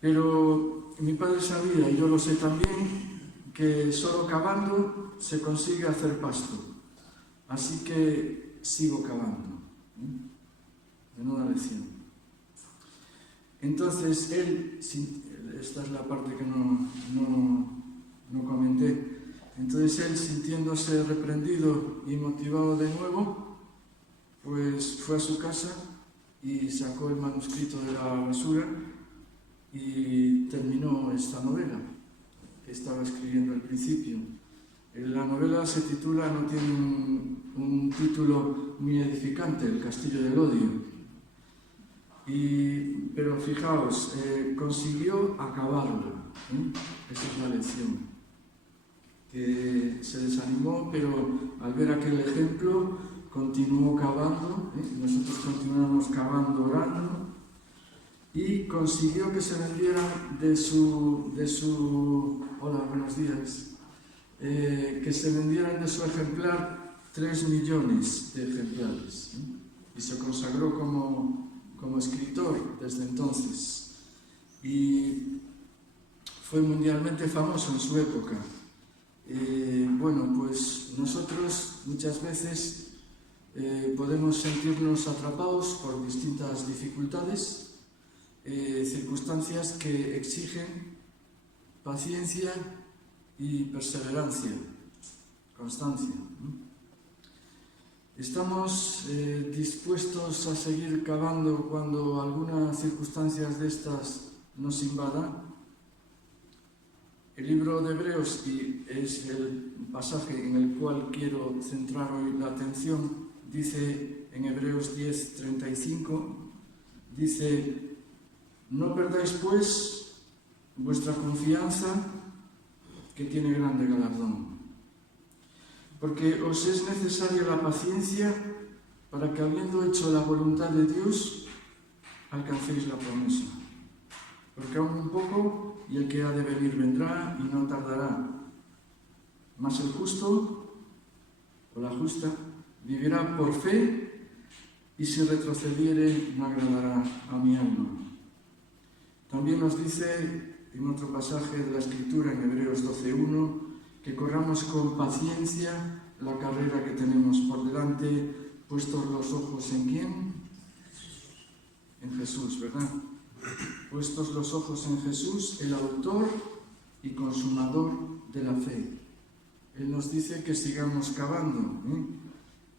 Pero mi padre sabía, y yo lo sé también, que solo cavando se consigue hacer pasto. Así que sigo cavando. Menuda lección. Entonces él, esta es la parte que no comenté, entonces él, sintiéndose reprendido y motivado de nuevo, pues fue a su casa y sacó el manuscrito de la basura y terminó esta novela que estaba escribiendo al principio. La novela se titula, no tiene un título muy edificante, El castillo del odio. Pero fijaos, consiguió acabarlo. Esa es la lección. Que se desanimó, pero al ver aquel ejemplo continuó cavando. Nosotros continuamos cavando, orando, y consiguió que se vendieran de su hola, buenos días, que se vendieran de su ejemplar 3 millones de ejemplares, y se consagró como escritor desde entonces, y fue mundialmente famoso en su época. Bueno, pues nosotros muchas veces podemos sentirnos atrapados por distintas dificultades, circunstancias que exigen paciencia y perseverancia, constancia. ¿Estamos dispuestos a seguir cavando cuando algunas circunstancias de estas nos invadan? El libro de Hebreos, y es el pasaje en el cual quiero centrar hoy la atención, dice en Hebreos 10:35, dice: no perdáis pues vuestra confianza, que tiene grande galardón, porque os es necesaria la paciencia para que, habiendo hecho la voluntad de Dios, alcancéis la promesa. Porque aún un poco, y el que ha de venir vendrá y no tardará. Mas el justo, o la justa, vivirá por fe, y si retrocediere no agradará a mi alma. También nos dice en otro pasaje de la Escritura, en Hebreos 12:1, que corramos con paciencia la carrera que tenemos por delante, puestos los ojos ¿en quién? En Jesús, ¿verdad? Puestos los ojos en Jesús, el autor y consumador de la fe. Él nos dice que sigamos cavando.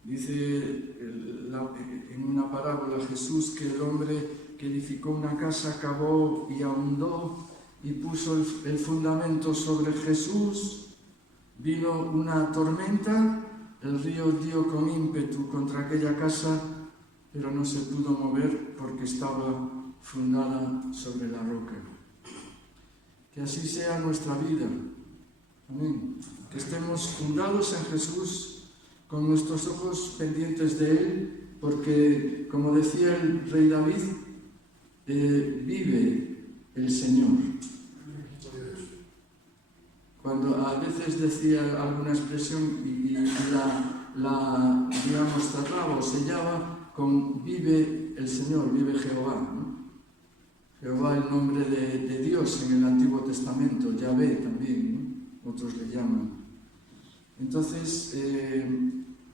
Dice en una parábola Jesús que el hombre que edificó una casa cavó y ahondó y puso el fundamento sobre Jesús. Vino una tormenta, el río dio con ímpetu contra aquella casa, pero no se pudo mover porque estaba fundada sobre la roca. Que así sea nuestra vida. Amén. Que estemos fundados en Jesús, con nuestros ojos pendientes de Él, porque, como decía el rey David, vive el Señor. Cuando a veces decía alguna expresión y la digamos, cerraba o sellaba con vive el Señor, vive Jehová, ¿no? Jehová, el nombre de Dios en el Antiguo Testamento, Yahvé también, ¿no? Otros le llaman. Entonces,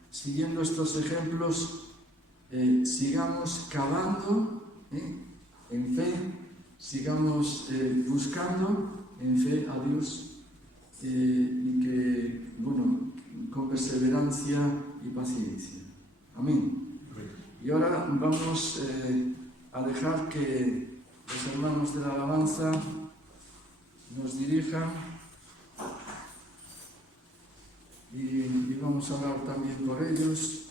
siguiendo estos ejemplos, sigamos cavando en fe, sigamos buscando en fe a Dios, y que, bueno, con perseverancia y paciencia. Amén. Y ahora vamos a dejar que los hermanos de la alabanza nos dirijan y vamos a orar también por ellos.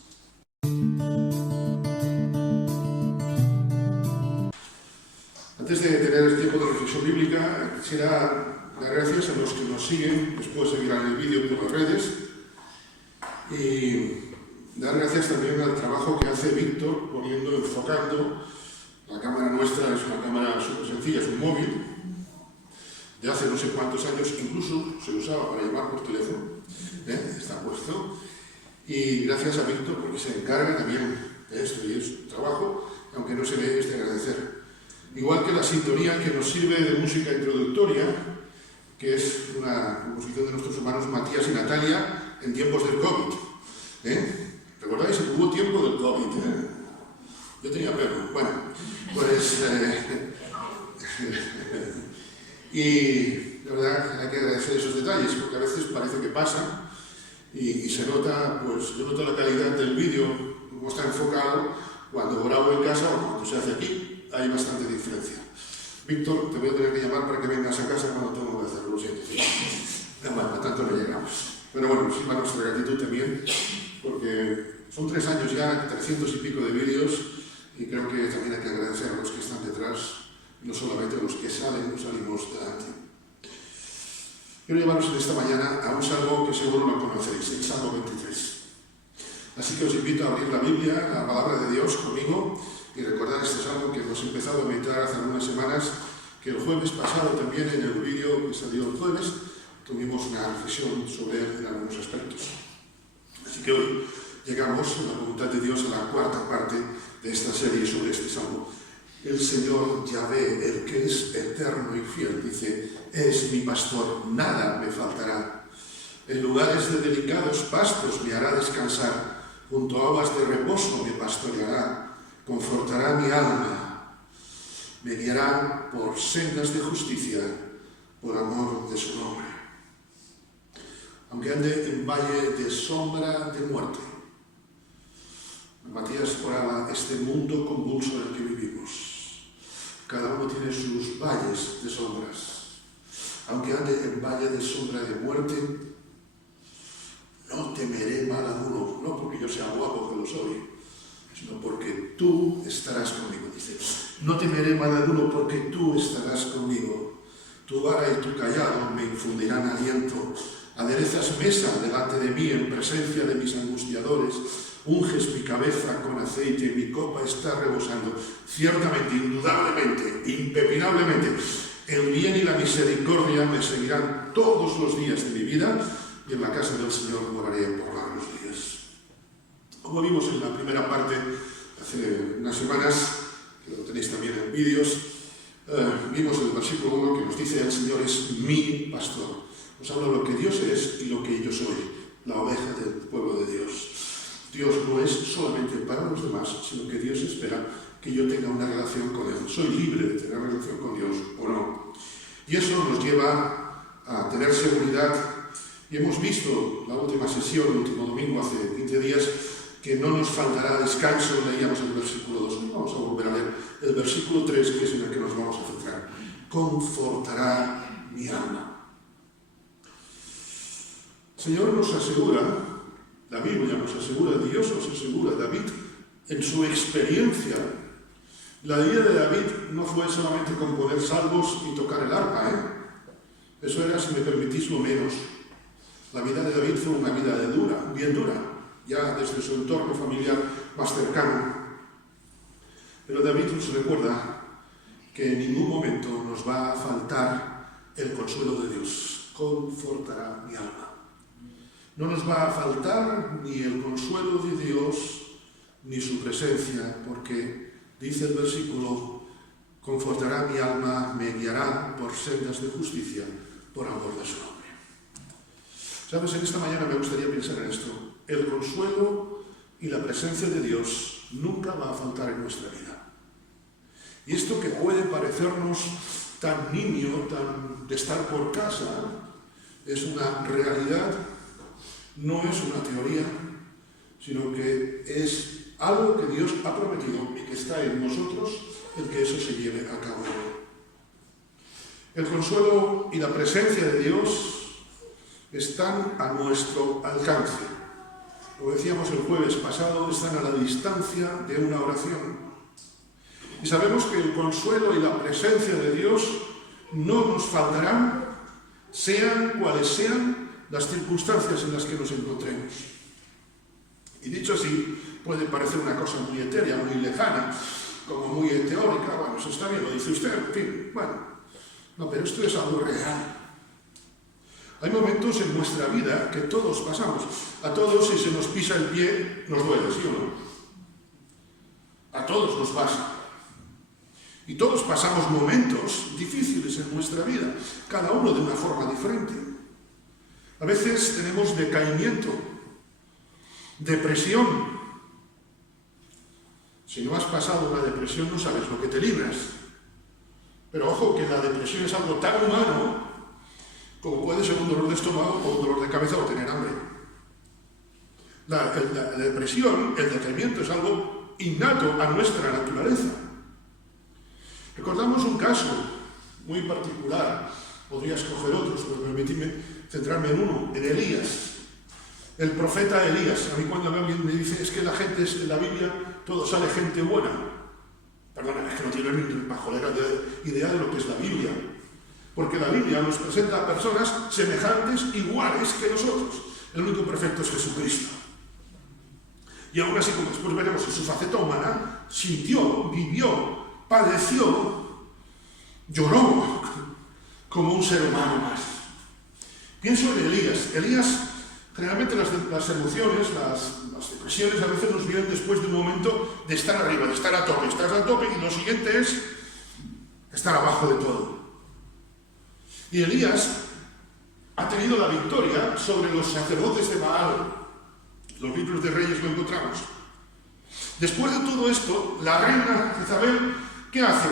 Antes de tener el tiempo de reflexión bíblica, quisiera dar gracias a los que nos siguen, después seguirán el vídeo por las redes, y dar gracias también al trabajo que hace Víctor poniendo, enfocando. La cámara nuestra es una cámara súper sencilla, es un móvil, de hace no sé cuántos años, incluso se usaba para llamar por teléfono, está puesto, y gracias a Víctor porque se encarga también de esto y es su trabajo, aunque no se ve, es de agradecer. igual que la sintonía que nos sirve de música introductoria, que es una composición de nuestros hermanos Matías y Natalia en tiempos del COVID. ¿Recordáis? Hubo tiempo del COVID. Yo tenía perro. Bueno, pues... y la verdad hay que agradecer esos detalles, porque a veces parece que pasan y se nota, pues yo noto la calidad del vídeo, cómo está enfocado, cuando grabo en casa o cuando se hace aquí, hay bastante diferencia. Víctor, te voy a tener que llamar para que vengas a casa cuando tengo que hacerlo, lo siento. Bueno, a tanto no llegamos. Pero bueno, sirva nuestra gratitud también, porque son 3 años ya, 300 y pico de vídeos, y creo que también hay que agradecer a los que están detrás, no solamente a los que salimos delante. Quiero llevaros en esta mañana a un salmo que seguro lo conocéis, el Salmo 23. Así que os invito a abrir la Biblia, la palabra de Dios conmigo, y recordar este salmo que hemos empezado a meditar hace algunas semanas, que el jueves pasado también en el vídeo que salió el jueves, tuvimos una reflexión sobre él en algunos aspectos. Así que hoy llegamos, en la voluntad de Dios, a la cuarta parte de esta serie sobre este salmo. El Señor Yahvé, el que es eterno y fiel, dice, es mi pastor, nada me faltará. En lugares de delicados pastos me hará descansar, junto a aguas de reposo me pastoreará, confortará mi alma, me guiará por sendas de justicia, por amor de su nombre. Aunque ande en valle de sombra de muerte. Matías oraba este mundo convulso en el que vivimos. Cada uno tiene sus valles de sombras. Aunque ande en valle de sombra de muerte, no temeré mal alguno, no porque yo sea guapo que lo soy, sino porque tú estarás conmigo. Dice, no temeré mal alguno porque tú estarás conmigo. Tu vara y tu cayado me infundirán aliento. Aderezas mesa delante de mí en presencia de mis angustiadores. Unges mi cabeza con aceite, mi copa está rebosando. Ciertamente, indudablemente, impepinablemente, el bien y la misericordia me seguirán todos los días de mi vida, y en la casa del Señor moraré por largos días. Como vimos en la primera parte, hace unas semanas, que lo tenéis también en vídeos, vimos el versículo 1 que nos dice, el Señor es mi pastor. Nos habla de lo que Dios es y lo que yo soy, la oveja del pueblo de Dios. Dios no es solamente para los demás, sino que Dios espera que yo tenga una relación con Él. Soy libre de tener relación con Dios o no. Y eso nos lleva a tener seguridad. Y hemos visto la última sesión, el último domingo, hace 15 días, que no nos faltará descanso. Leíamos el versículo 2. Hoy vamos a volver a leer el versículo 3, que es en el que nos vamos a centrar. Confortará mi alma. El Señor nos asegura, la Biblia nos asegura, Dios nos asegura, David, en su experiencia. La vida de David no fue solamente componer salmos y tocar el arpa, Eso era, si me permitís, lo menos. La vida de David fue una vida bien dura, ya desde su entorno familiar más cercano. Pero David nos recuerda que en ningún momento nos va a faltar el consuelo de Dios. Confortará mi alma. No nos va a faltar ni el consuelo de Dios, ni su presencia, porque dice el versículo, confortará mi alma, me guiará por sendas de justicia, por amor de su nombre. ¿Sabes? En esta mañana me gustaría pensar en esto. El consuelo y la presencia de Dios nunca va a faltar en nuestra vida. Y esto que puede parecernos tan nimio, tan de estar por casa, es una realidad. No es una teoría, sino que es algo que Dios ha prometido y que está en nosotros el que eso se lleve a cabo. El consuelo y la presencia de Dios están a nuestro alcance. Como decíamos el jueves pasado, están a la distancia de una oración. Y sabemos que el consuelo y la presencia de Dios no nos faltarán, sean cuales sean las circunstancias en las que nos encontremos. Y dicho así, puede parecer una cosa muy etérea, muy lejana, como muy teórica. Bueno, eso está bien, lo dice usted, en fin, bueno. No, pero esto es algo real. Hay momentos en nuestra vida que todos pasamos. A todos, si se nos pisa el pie, nos duele, ¿sí o no? A todos nos pasa. Y todos pasamos momentos difíciles en nuestra vida, cada uno de una forma diferente. A veces tenemos decaimiento, depresión. Si no has pasado una depresión no sabes lo que te libras. Pero ojo que la depresión es algo tan humano como puede ser un dolor de estómago o un dolor de cabeza o tener hambre. La depresión, el decaimiento es algo innato a nuestra naturaleza. Recordamos un caso muy particular, podría escoger otros, pero permitidme centrarme en uno, en Elías, el profeta Elías. A mí cuando alguien me dice, es que la gente en la Biblia, todo sale gente buena. Perdona, es que no tienen ni pajolera idea de lo que es la Biblia. Porque la Biblia nos presenta a personas semejantes, iguales que nosotros. El único perfecto es Jesucristo. Y aún así, como después veremos en su faceta humana, sintió, vivió, padeció, lloró como un ser humano más. Pienso en Elías. Elías, generalmente las emociones, las depresiones a veces nos vienen después de un momento de estar arriba, de estar a tope. Estás a tope y lo siguiente es estar abajo de todo. Y Elías ha tenido la victoria sobre los sacerdotes de Baal. Los libros de Reyes lo encontramos. Después de todo esto, la reina Jezabel, ¿qué hace?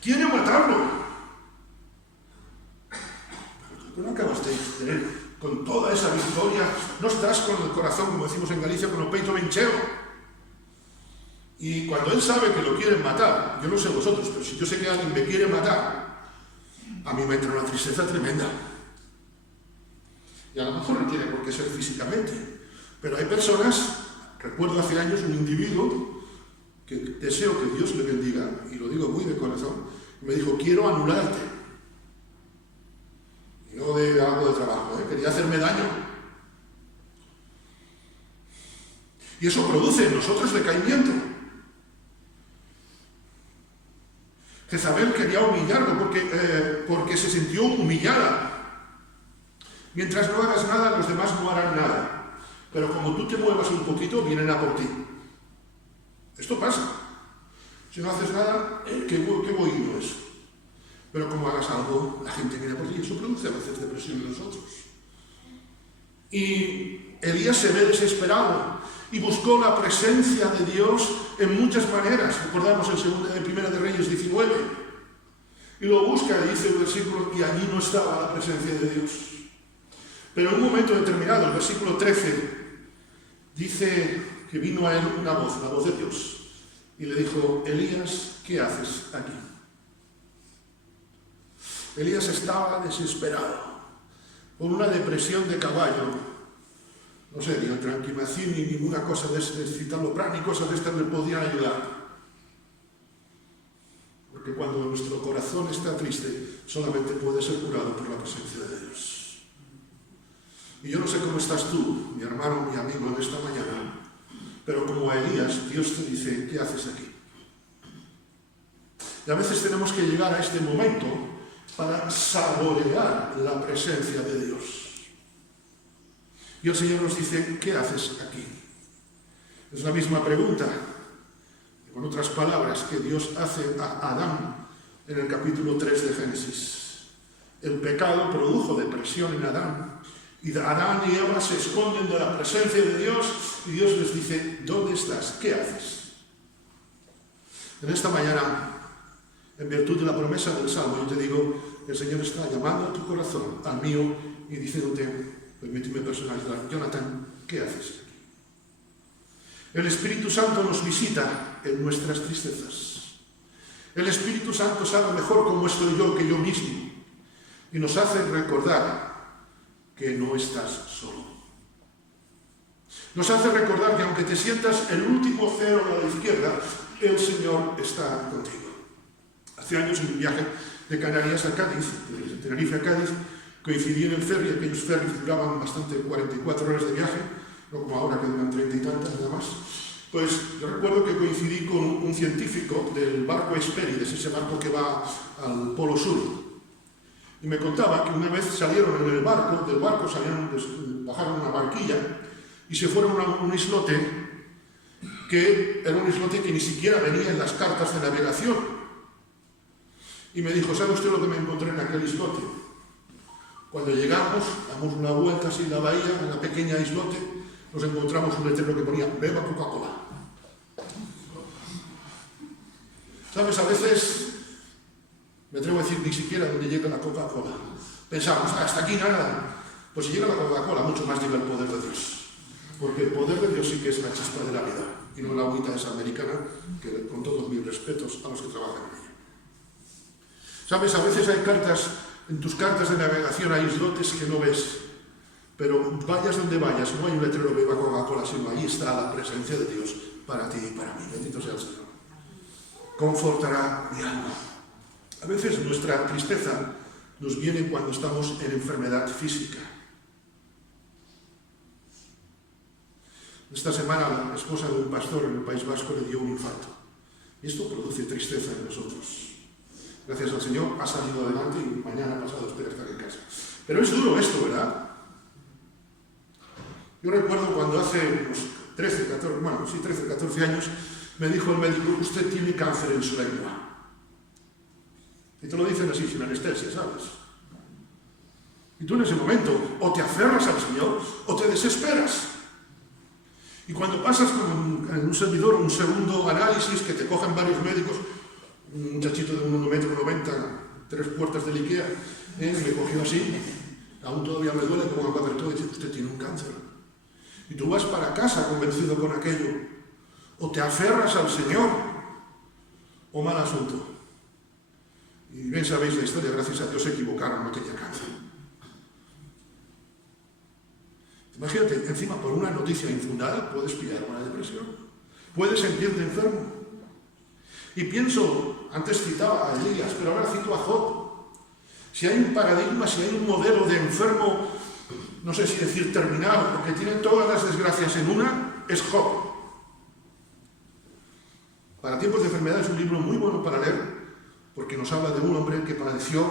Quiere matarlo. Pero tú no acabas de tener con toda esa victoria, no estás con el corazón, como decimos en Galicia, con el peito bencheo. Y cuando él sabe que lo quieren matar, yo no sé vosotros, pero si yo sé que alguien me quiere matar, a mí me entra una tristeza tremenda. Y a lo mejor no tiene por qué ser físicamente, pero hay personas, recuerdo hace años un individuo que deseo que Dios le bendiga, y lo digo muy de corazón, me dijo, quiero anularte. Y no de algo de trabajo, quería hacerme daño. Y eso produce en nosotros decaimiento. Jezabel quería humillarlo porque se sintió humillada. Mientras no hagas nada, los demás no harán nada. Pero como tú te muevas un poquito, vienen a por ti. Esto pasa. Si no haces nada, qué bohío es. Pero como hagas algo, la gente viene a por ti. Eso produce a veces depresión en nosotros. Y Elías se ve desesperado y buscó la presencia de Dios en muchas maneras. Recordamos en Primera de Reyes 19. Y lo busca, y dice el versículo, y allí no estaba la presencia de Dios. Pero en un momento determinado, el versículo 13, dice que vino a él una voz, la voz de Dios, y le dijo, Elías, ¿qué haces aquí? Elías estaba desesperado por una depresión de caballo. No sé, ni tranquimacín ni ninguna cosa de citalopram ni cosas de estas le podían ayudar. Porque cuando nuestro corazón está triste, solamente puede ser curado por la presencia de Dios. Y yo no sé cómo estás tú, mi hermano, mi amigo, en esta mañana, pero como a Elías, Dios te dice, ¿qué haces aquí? Y a veces tenemos que llegar a este momento para saborear la presencia de Dios. Y el Señor nos dice, ¿qué haces aquí? Es la misma pregunta, con otras palabras, que Dios hace a Adán en el capítulo 3 de Génesis. El pecado produjo depresión en Adán. Y Adán y Eva se esconden de la presencia de Dios y Dios les dice, ¿dónde estás? ¿Qué haces? En esta mañana, en virtud de la promesa del Salmo, yo te digo, el Señor está llamando a tu corazón, al mío, y diciéndote, permíteme personalizar, Jonathan, ¿qué haces aquí? El Espíritu Santo nos visita en nuestras tristezas. El Espíritu Santo sabe mejor cómo estoy yo que yo mismo y nos hace recordar que no estás solo. Nos hace recordar que aunque te sientas el último cero a la izquierda, el Señor está contigo. Hace años en mi viaje de Canarias a Cádiz, de Tenerife a Cádiz, coincidí en el ferry. Aquellos ferries duraban bastante, 44 horas de viaje, no como ahora que duran 30 y tantas nada más. Pues yo recuerdo que coincidí con un científico del barco Hespérides, ese barco que va al Polo Sur. Y me contaba que una vez salieron en el barco, bajaron una barquilla y se fueron a un islote que era un islote que ni siquiera venía en las cartas de navegación. Y me dijo, ¿sabe usted lo que me encontré en aquel islote? Cuando llegamos, damos una vuelta así en la bahía, en la pequeña islote, nos encontramos un letrero que ponía, beba Coca-Cola. ¿Sabes? A veces, me atrevo a decir, ni siquiera donde llega la Coca-Cola. Pensamos, hasta aquí nada. Pues si llega la Coca-Cola, mucho más llega el poder de Dios. Porque el poder de Dios sí que es la chispa de la vida, y no la agüita esa americana, que con todos mis respetos a los que trabajan en ella. ¿Sabes? A veces hay cartas, en tus cartas de navegación hay islotes que no ves, pero vayas donde vayas, no hay un letrero beba Coca-Cola, sino ahí está la presencia de Dios para ti y para mí. Bendito sea el Señor. Confortará mi alma. A veces nuestra tristeza nos viene cuando estamos en enfermedad física. Esta semana la esposa de un pastor en el País Vasco le dio un infarto. Y esto produce tristeza en nosotros. Gracias al Señor ha salido adelante y mañana pasado espera estar en casa. Pero es duro esto, ¿verdad? Yo recuerdo cuando hace unos 13, 14 años me dijo el médico, usted tiene cáncer en su lengua. Y te lo dicen así, sin anestesia, ¿sabes? Y tú en ese momento o te aferras al Señor o te desesperas. Y cuando pasas con un servidor, un segundo análisis, que te cogen varios médicos, un muchachito de 1,90 m, 3 puertas del Ikea, me cogió así, aún todavía me duele como me apretó y dice, usted tiene un cáncer. Y tú vas para casa convencido con aquello, o te aferras al Señor, o mal asunto. Y bien sabéis la historia, gracias a Dios se equivocaron, no tenía cáncer. Imagínate, encima por una noticia infundada puedes pillar una depresión, puedes sentirte enfermo. Y pienso, antes citaba a Elías, pero ahora cito a Job. Si hay un paradigma, si hay un modelo de enfermo, no sé si decir terminal, porque tiene todas las desgracias en una, es Job. Para tiempos de enfermedad es un libro muy bueno para leer, porque nos habla de un hombre que padeció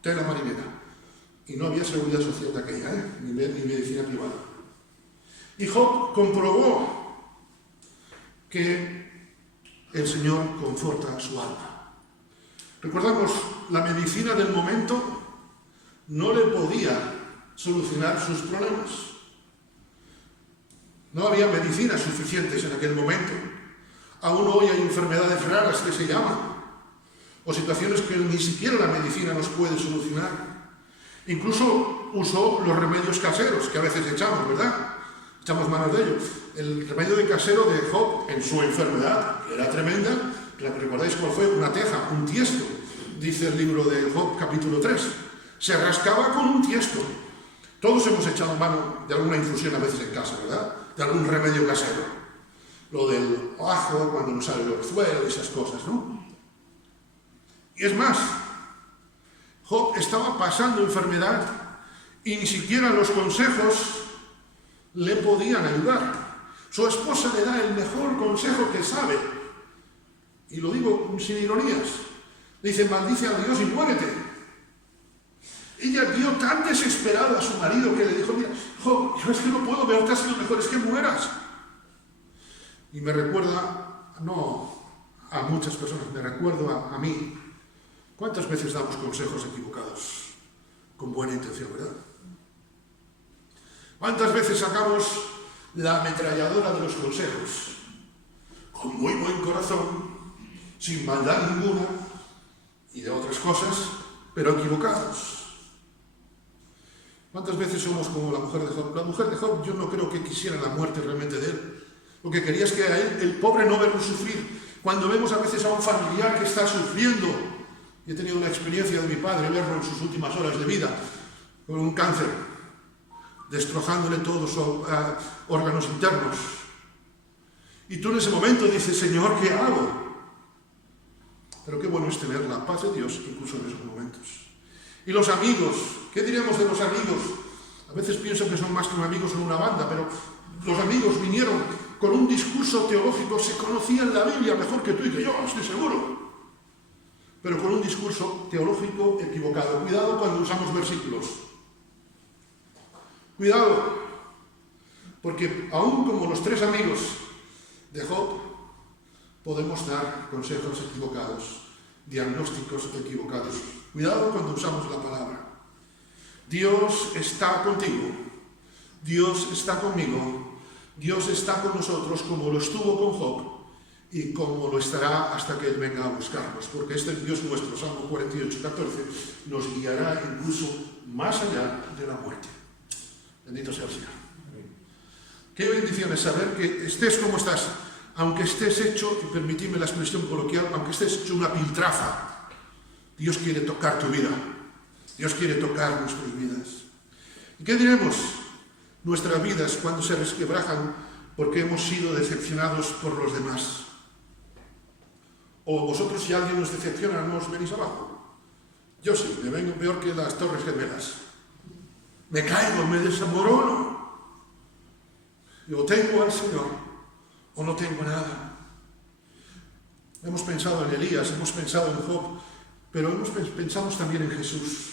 tela marinera. Y no había seguridad social de aquella, ni medicina privada. Y Job comprobó que el Señor conforta su alma. Recordamos, la medicina del momento no le podía solucionar sus problemas. No había medicinas suficientes en aquel momento. Aún hoy hay enfermedades raras que se llaman, o situaciones que ni siquiera la medicina nos puede solucionar. Incluso usó los remedios caseros que a veces echamos, ¿verdad? Echamos manos de ellos. El remedio de casero de Job en su enfermedad, que era tremenda, ¿recordáis cuál fue? Una teja, un tiesto, dice el libro de Job, capítulo 3. Se rascaba con un tiesto. Todos hemos echado mano de alguna infusión a veces en casa, ¿verdad? De algún remedio casero. Lo del ajo, cuando nos sale el orzuelo, esas cosas, ¿no? Y es más, Job estaba pasando enfermedad y ni siquiera los consejos le podían ayudar. Su esposa le da el mejor consejo que sabe. Y lo digo sin ironías. Le dice, maldice a Dios y muérete. Ella vio tan desesperado a su marido que le dijo, mira, Job, yo es que no puedo verte así, lo mejor es que mueras. Y me recuerda, no a muchas personas, me recuerdo a mí. ¿Cuántas veces damos consejos equivocados? Con buena intención, ¿verdad? ¿Cuántas veces sacamos la ametralladora de los consejos? Con muy buen corazón, sin maldad ninguna, y de otras cosas, pero equivocados. ¿Cuántas veces somos como la mujer de Job? La mujer de Job, yo no creo que quisiera la muerte realmente de él. Lo que quería es que a él, el pobre, no verlo sufrir. Cuando vemos a veces a un familiar que está sufriendo, y he tenido una experiencia de mi padre, verlo en sus últimas horas de vida, con un cáncer, destrozándole todos sus órganos internos. Y tú en ese momento dices, Señor, ¿qué hago? Pero qué bueno es tener la paz de Dios incluso en esos momentos. Y los amigos, ¿qué diríamos de los amigos? A veces pienso que son más que amigos en una banda, pero los amigos vinieron con un discurso teológico, se conocían la Biblia mejor que tú y que yo, estoy seguro. Pero con un discurso teológico equivocado. Cuidado cuando usamos versículos. Cuidado, porque aún como los 3 amigos de Job, podemos dar consejos equivocados diagnósticos equivocados. Cuidado cuando usamos la palabra. Dios está contigo, Dios está conmigo, Dios está con nosotros como lo estuvo con Job y como lo estará hasta que Él venga a buscarnos, porque este Dios nuestro, Salmo 48, 14, nos guiará incluso más allá de la muerte. Bendito sea el Señor. Qué bendición es saber que estés como estás, aunque estés hecho, y permitidme la expresión coloquial, aunque estés hecho una piltrafa, Dios quiere tocar tu vida, Dios quiere tocar nuestras vidas. ¿Y qué diremos? Nuestras vidas cuando se resquebrajan porque hemos sido decepcionados por los demás. O vosotros, si alguien nos decepciona, ¿no os venís abajo? Yo sí, me vengo peor que las Torres Gemelas. Me caigo, me desamorono. O tengo al Señor, o no tengo nada. Hemos pensado en Elías, hemos pensado en Job, pero pensamos también en Jesús.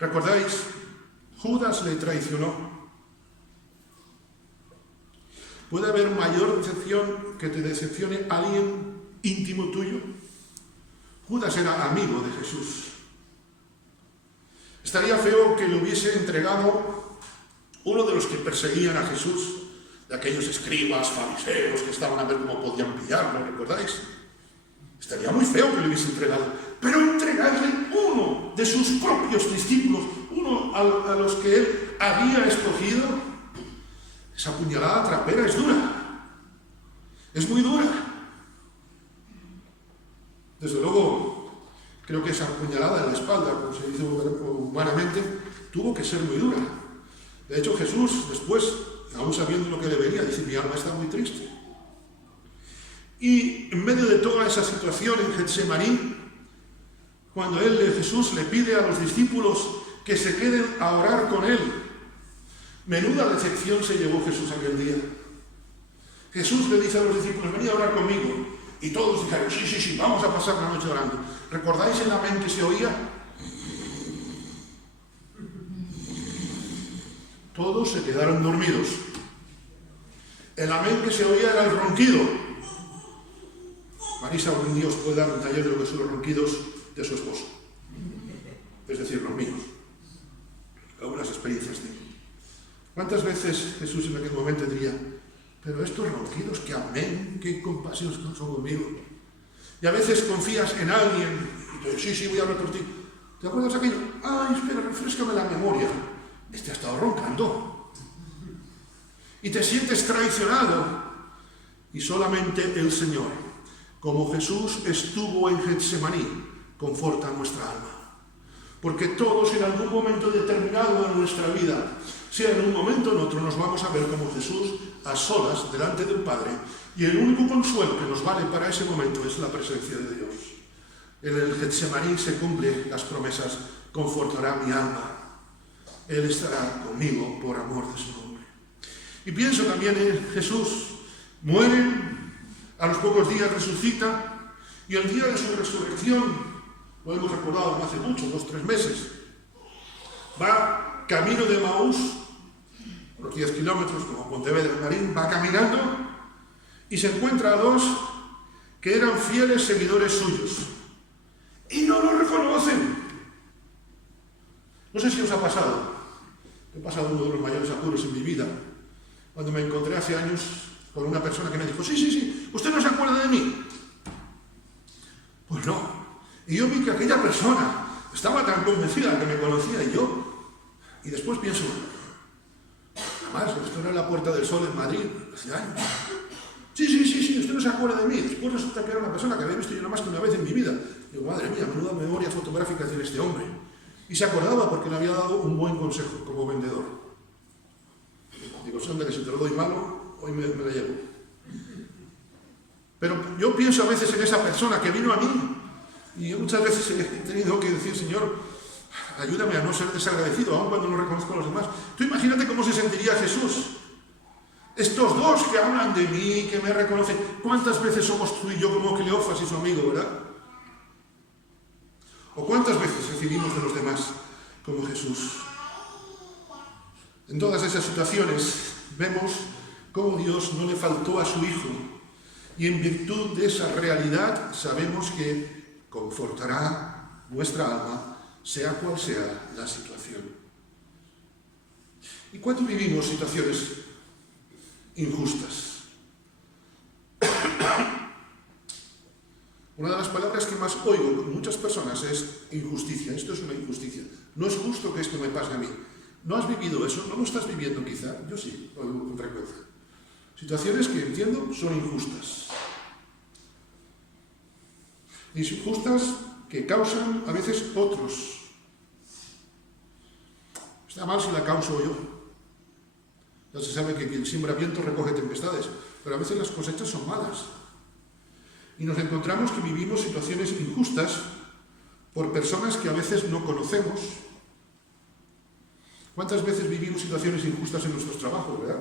¿Recordáis? Judas le traicionó. ¿Puede haber mayor decepción que te decepcione alguien íntimo tuyo? Judas era amigo de Jesús. Estaría feo que le hubiese entregado uno de los que perseguían a Jesús, de aquellos escribas, fariseos, que estaban a ver cómo podían pillarlo, ¿recordáis? Estaría muy feo que le hubiese entregado, pero entregarle uno de sus propios discípulos, uno a los que él había escogido, esa puñalada trapera es dura, es muy dura. Desde luego, creo que esa puñalada en la espalda, como se dice humanamente, tuvo que ser muy dura. De hecho, Jesús, después, aún sabiendo lo que le venía, dice, mi alma está muy triste. Y en medio de toda esa situación en Getsemaní, cuando Jesús le pide a los discípulos que se queden a orar con él, menuda decepción se llevó Jesús aquel día. Jesús le dice a los discípulos, venid a orar conmigo. Y todos dijeron, sí, vamos a pasar la noche orando. ¿Recordáis el amén que se oía? Todos se quedaron dormidos. El amén que se oía era el ronquido. Marisa algún día os puede dar un taller de lo que son los ronquidos de su esposo. Es decir, los míos. Algunas experiencias tengo. ¿Cuántas veces Jesús en aquel momento diría, pero estos ronquidos, que amén, qué compasión son conmigo? Y a veces confías en alguien y te dices, sí, voy a hablar por ti. ¿Te acuerdas de aquello? Ay, espera, refréscame la memoria. Este ha estado roncando. Y te sientes traicionado. Y solamente el Señor, como Jesús estuvo en Getsemaní, conforta nuestra alma. Porque todos en algún momento determinado de nuestra vida, sea en un momento o en otro, nos vamos a ver como Jesús a solas delante del Padre, y el único consuelo que nos vale para ese momento es la presencia de Dios. En el Getsemaní se cumplen las promesas, confortará mi alma. Él estará conmigo por amor de su nombre. Y pienso también en Jesús. Muere, a los pocos días resucita, y el día de su resurrección, lo hemos recordado no hace mucho, 2-3 meses, va camino de Maús, unos 10 kilómetros, como Pontevedra Marín, va caminando y se encuentra a dos que eran fieles seguidores suyos y no lo reconocen. No sé si os ha pasado. He pasado uno de los mayores apuros en mi vida cuando me encontré hace años con una persona que me dijo, sí, ¿usted no se acuerda de mí? Pues no. Y yo vi que aquella persona estaba tan convencida de que me conocía y después pienso, además, esto era en la Puerta del Sol en Madrid, hace años. Sí, usted no se acuerda de mí. Después resulta que era una persona que había visto yo nada más que una vez en mi vida. Digo, madre mía, menuda memoria fotográfica tiene este hombre. Y se acordaba porque le había dado un buen consejo como vendedor. Digo, hombre, que si te lo doy malo, hoy me la llevo. Pero yo pienso a veces en esa persona que vino a mí y muchas veces he tenido que decir, Señor, ayúdame a no ser desagradecido, aun cuando no reconozco a los demás. Tú imagínate cómo se sentiría Jesús. Estos dos que hablan de mí, que me reconocen, ¿cuántas veces somos tú y yo como Cleofas y su amigo, verdad? ¿O cuántas veces recibimos de los demás como Jesús? En todas esas situaciones vemos cómo Dios no le faltó a su Hijo. Y en virtud de esa realidad sabemos que confortará nuestra alma, sea cual sea la situación. ¿Y cuánto vivimos situaciones injustas? Una de las palabras que más oigo con muchas personas es injusticia. Esto es una injusticia. No es justo que esto me pase a mí. ¿No has vivido eso? ¿No lo estás viviendo quizá? Yo sí, lo oigo con frecuencia. Situaciones que entiendo son injustas. Injustas que causan a veces otros. Está mal si la causo yo. Ya se sabe que quien siembra viento recoge tempestades, pero a veces las cosechas son malas. Y nos encontramos que vivimos situaciones injustas por personas que a veces no conocemos. ¿Cuántas veces vivimos situaciones injustas en nuestros trabajos, verdad?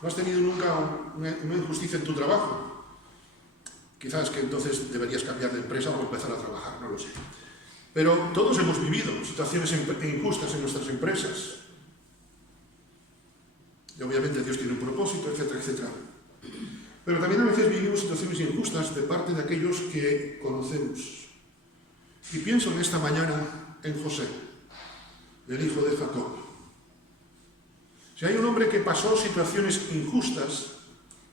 ¿No has tenido nunca una injusticia en tu trabajo? Quizás que entonces deberías cambiar de empresa o empezar a trabajar, no lo sé. Pero todos hemos vivido situaciones injustas en nuestras empresas. Y obviamente Dios tiene un propósito, etcétera, etcétera. Pero también a veces vivimos situaciones injustas de parte de aquellos que conocemos. Y pienso en esta mañana en José, el hijo de Jacob. Si hay un hombre que pasó situaciones injustas,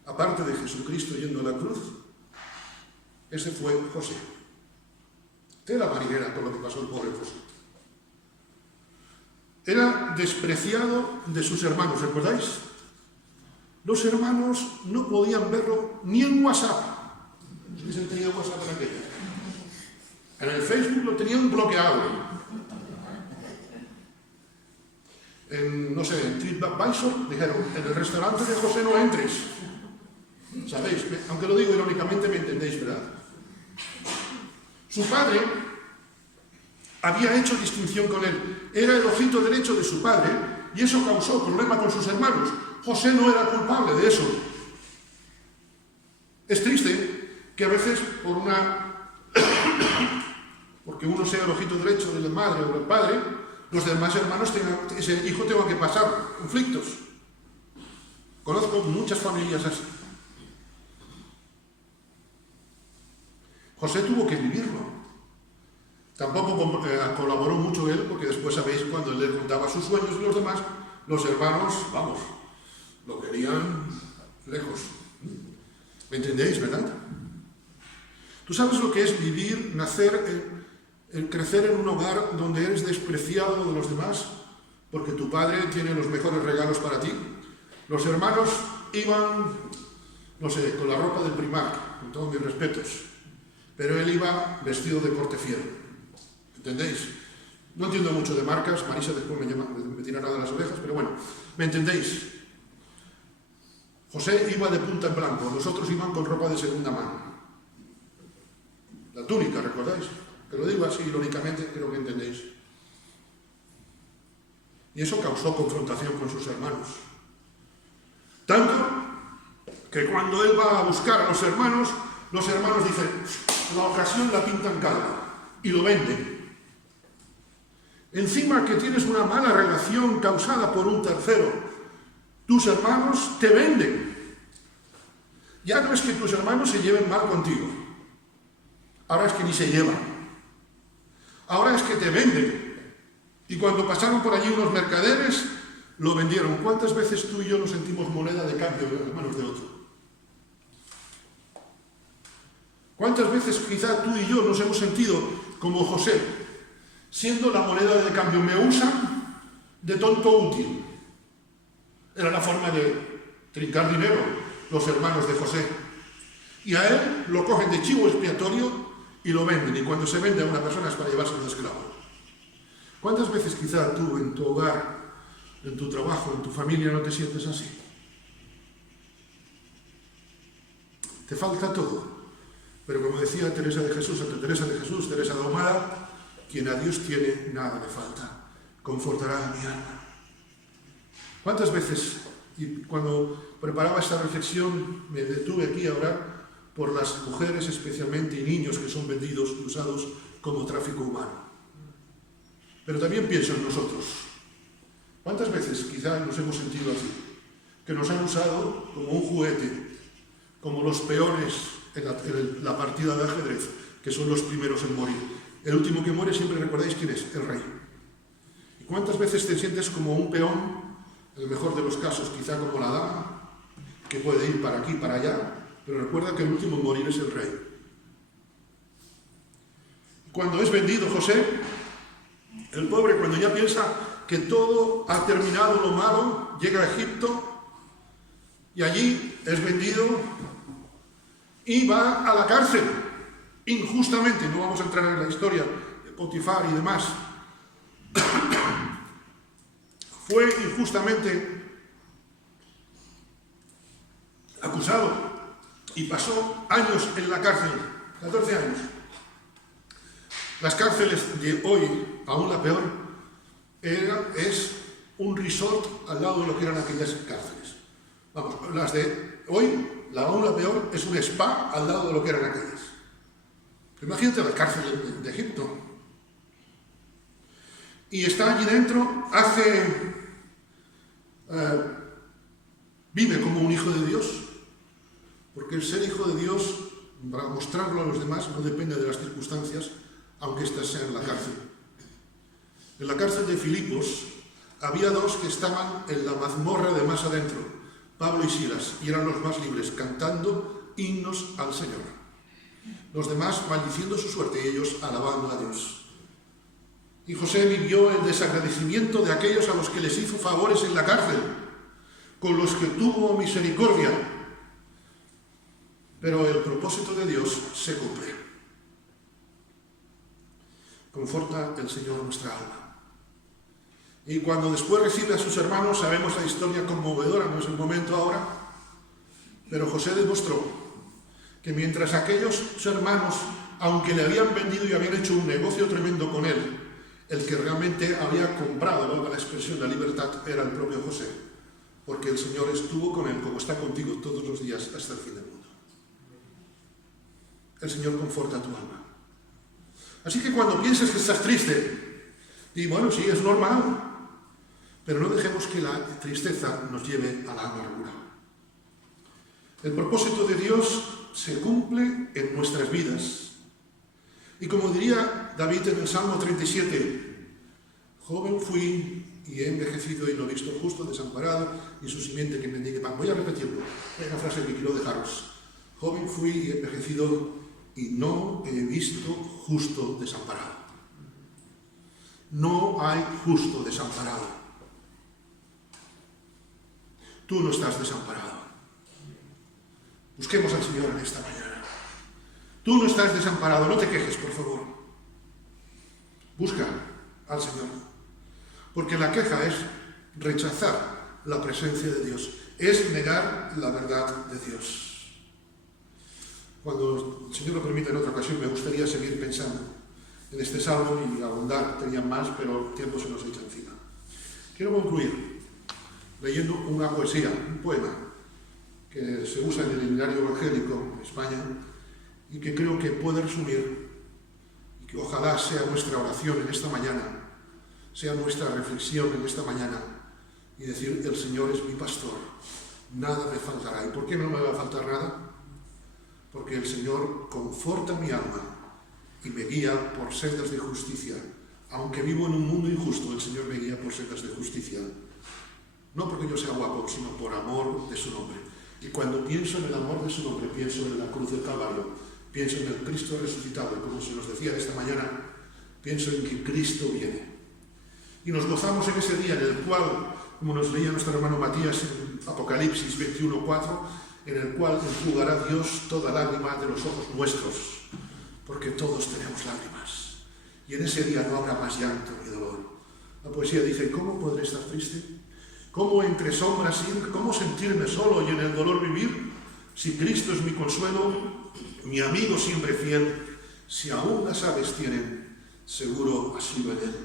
aparte de Jesucristo yendo a la cruz, ese fue José. Tela marinera con lo que pasó el pobre José. Era despreciado de sus hermanos, ¿recordáis? Los hermanos no podían verlo ni en WhatsApp. ¿Ustedes han tenido WhatsApp en aquella? En el Facebook lo tenían bloqueado. No sé, en TripAdvisor dijeron, en el restaurante de José no entres. ¿Sabéis? Aunque lo digo irónicamente, me entendéis, ¿verdad? Su padre había hecho distinción con él. Era el ojito derecho de su padre y eso causó problema con sus hermanos. José no era culpable de eso. Es triste que a veces porque uno sea el ojito derecho de la madre o del padre, los demás hermanos ese hijo tenga que pasar conflictos. Conozco muchas familias así. José tuvo que vivirlo. Tampoco colaboró mucho él, porque después sabéis cuando él le contaba sus sueños y los demás, los hermanos, vamos, lo querían lejos. ¿Me entendéis, verdad? Tú sabes lo que es vivir, nacer, crecer en un hogar donde eres despreciado de los demás, porque tu padre tiene los mejores regalos para ti. Los hermanos iban, no sé, con la ropa del Primark, con todos mis respetos, pero él iba vestido de corte fiero. ¿Entendéis? No entiendo mucho de marcas, Marisa después me tirará de las orejas, pero bueno, ¿me entendéis? José iba de punta en blanco, los otros iban con ropa de segunda mano. La túnica, ¿recordáis? Que lo digo así irónicamente, creo que entendéis. Y eso causó confrontación con sus hermanos. Tanto que cuando él va a buscar a los hermanos dicen, la ocasión la pintan calva y lo venden. Encima que tienes una mala relación causada por un tercero, tus hermanos te venden. Ya no es que tus hermanos se lleven mal contigo, ahora es que ni se llevan. Ahora es que te venden. Y cuando pasaron por allí unos mercaderes, lo vendieron. ¿Cuántas veces tú y yo nos sentimos moneda de cambio en las manos de otro? ¿Cuántas veces quizá tú y yo nos hemos sentido como José, siendo la moneda de cambio? Me usan de tonto útil. Era la forma de trincar dinero los hermanos de José. Y a él lo cogen de chivo expiatorio y lo venden. Y cuando se vende a una persona es para llevarse de esclavo. ¿Cuántas veces quizá tú en tu hogar, en tu trabajo, en tu familia no te sientes así? Te falta todo. Pero como decía Teresa de Jesús, Santa Teresa de Jesús, Teresa de Ahumada, quien a Dios tiene, nada le falta. Confortará mi alma. ¿Cuántas veces, y cuando preparaba esta reflexión, me detuve aquí a orar por las mujeres especialmente y niños que son vendidos y usados como tráfico humano? Pero también pienso en nosotros. ¿Cuántas veces quizá nos hemos sentido así? Que nos han usado como un juguete, como los peones en la partida de ajedrez, que son los primeros en morir. El último que muere, siempre recordáis quién es, el rey. ¿Y cuántas veces te sientes como un peón, en el mejor de los casos, quizá como la dama, que puede ir para aquí, para allá, pero recuerda que el último en morir es el rey? Cuando es vendido José, el pobre, cuando ya piensa que todo ha terminado lo malo, llega a Egipto y allí es vendido y va a la cárcel, injustamente. No vamos a entrar en la historia de Potifar y demás. Fue injustamente acusado y pasó años en la cárcel, 14 años. Las cárceles de hoy, aún la peor, es un resort al lado de lo que eran aquellas cárceles. Vamos, las de hoy, aún la peor, es un spa al lado de lo que eran aquellas. Imagínate la cárcel de Egipto. Y está allí dentro, vive como un hijo de Dios, porque el ser hijo de Dios, para mostrarlo a los demás, no depende de las circunstancias, aunque éstas sean en la cárcel. En la cárcel de Filipos había dos que estaban en la mazmorra de más adentro, Pablo y Silas, y eran los más libres, cantando himnos al Señor. Los demás maldiciendo su suerte y ellos alabando a Dios. Y José vivió el desagradecimiento de aquellos a los que les hizo favores en la cárcel, con los que tuvo misericordia. Pero el propósito de Dios se cumple. Conforta el Señor nuestra alma. Y cuando después recibe a sus hermanos, sabemos la historia conmovedora, no es el momento ahora, pero José demostró que mientras aquellos hermanos, aunque le habían vendido y habían hecho un negocio tremendo con él, el que realmente había comprado, valga la expresión, la libertad, era el propio José, porque el Señor estuvo con él como está contigo todos los días hasta el fin del mundo. El Señor conforta tu alma. Así que cuando pienses que estás triste, di, bueno, sí, es normal, pero no dejemos que la tristeza nos lleve a la amargura. El propósito de Dios se cumple en nuestras vidas. Y como diría David en el Salmo 37, joven fui y he envejecido y no he visto justo desamparado y su simiente que mendigue pan. Voy a repetirlo, hay una frase que quiero dejaros. Joven fui y he envejecido y no he visto justo desamparado. No hay justo desamparado. Tú no estás desamparado. Busquemos al Señor en esta mañana. Tú no estás desamparado, no te quejes, por favor. Busca al Señor. Porque la queja es rechazar la presencia de Dios, es negar la verdad de Dios. Cuando el Señor lo permite en otra ocasión, me gustaría seguir pensando en este salmo y abundar. Tenía más, pero el tiempo se nos echa encima. Quiero concluir leyendo una poesía, un poema, que se usa en el Himnario Evangélico en España y que creo que puede resumir, y que ojalá sea nuestra oración en esta mañana, sea nuestra reflexión en esta mañana, y decir, el Señor es mi pastor, nada me faltará. ¿Y por qué no me va a faltar nada? Porque el Señor conforta mi alma y me guía por sendas de justicia. Aunque vivo en un mundo injusto, el Señor me guía por sendas de justicia. No porque yo sea guapo, sino por amor de su nombre. Y cuando pienso en el amor de su nombre, pienso en la cruz del Calvario, pienso en el Cristo resucitado, y como se nos decía esta mañana, pienso en que Cristo viene. Y nos gozamos en ese día en el cual, como nos leía nuestro hermano Matías en Apocalipsis 21:4, en el cual enjugará Dios toda lágrima de los ojos nuestros, porque todos tenemos lágrimas. Y en ese día no habrá más llanto ni dolor. La poesía dice, ¿cómo podré estar triste? ¿Cómo entre sombras ir? ¿Cómo sentirme solo y en el dolor vivir? Si Cristo es mi consuelo, mi amigo siempre fiel, si aún las aves tienen seguro asilo en él.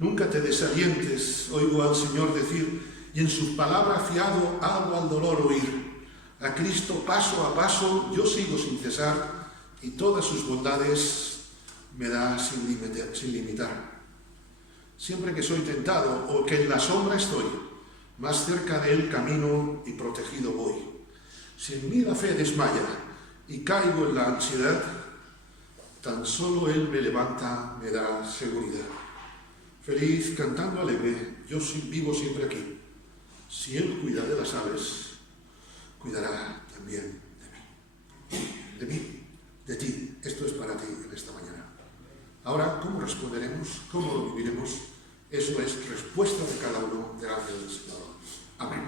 Nunca te desalientes, oigo al Señor decir, y en su palabra fiado hago al dolor oír. A Cristo paso a paso yo sigo sin cesar, y todas sus bondades me da sin limitar. Siempre que soy tentado o que en la sombra estoy, más cerca de él camino y protegido voy. Si en mí la fe desmaya y caigo en la ansiedad, tan solo Él me levanta, me da seguridad. Feliz, cantando alegre, yo vivo siempre aquí. Si Él cuida de las aves, cuidará también de mí. De mí, de ti. Esto es para ti en esta mañana. Ahora, ¿cómo responderemos? ¿Cómo lo viviremos? Eso es respuesta de cada uno delante del Señor. Amén.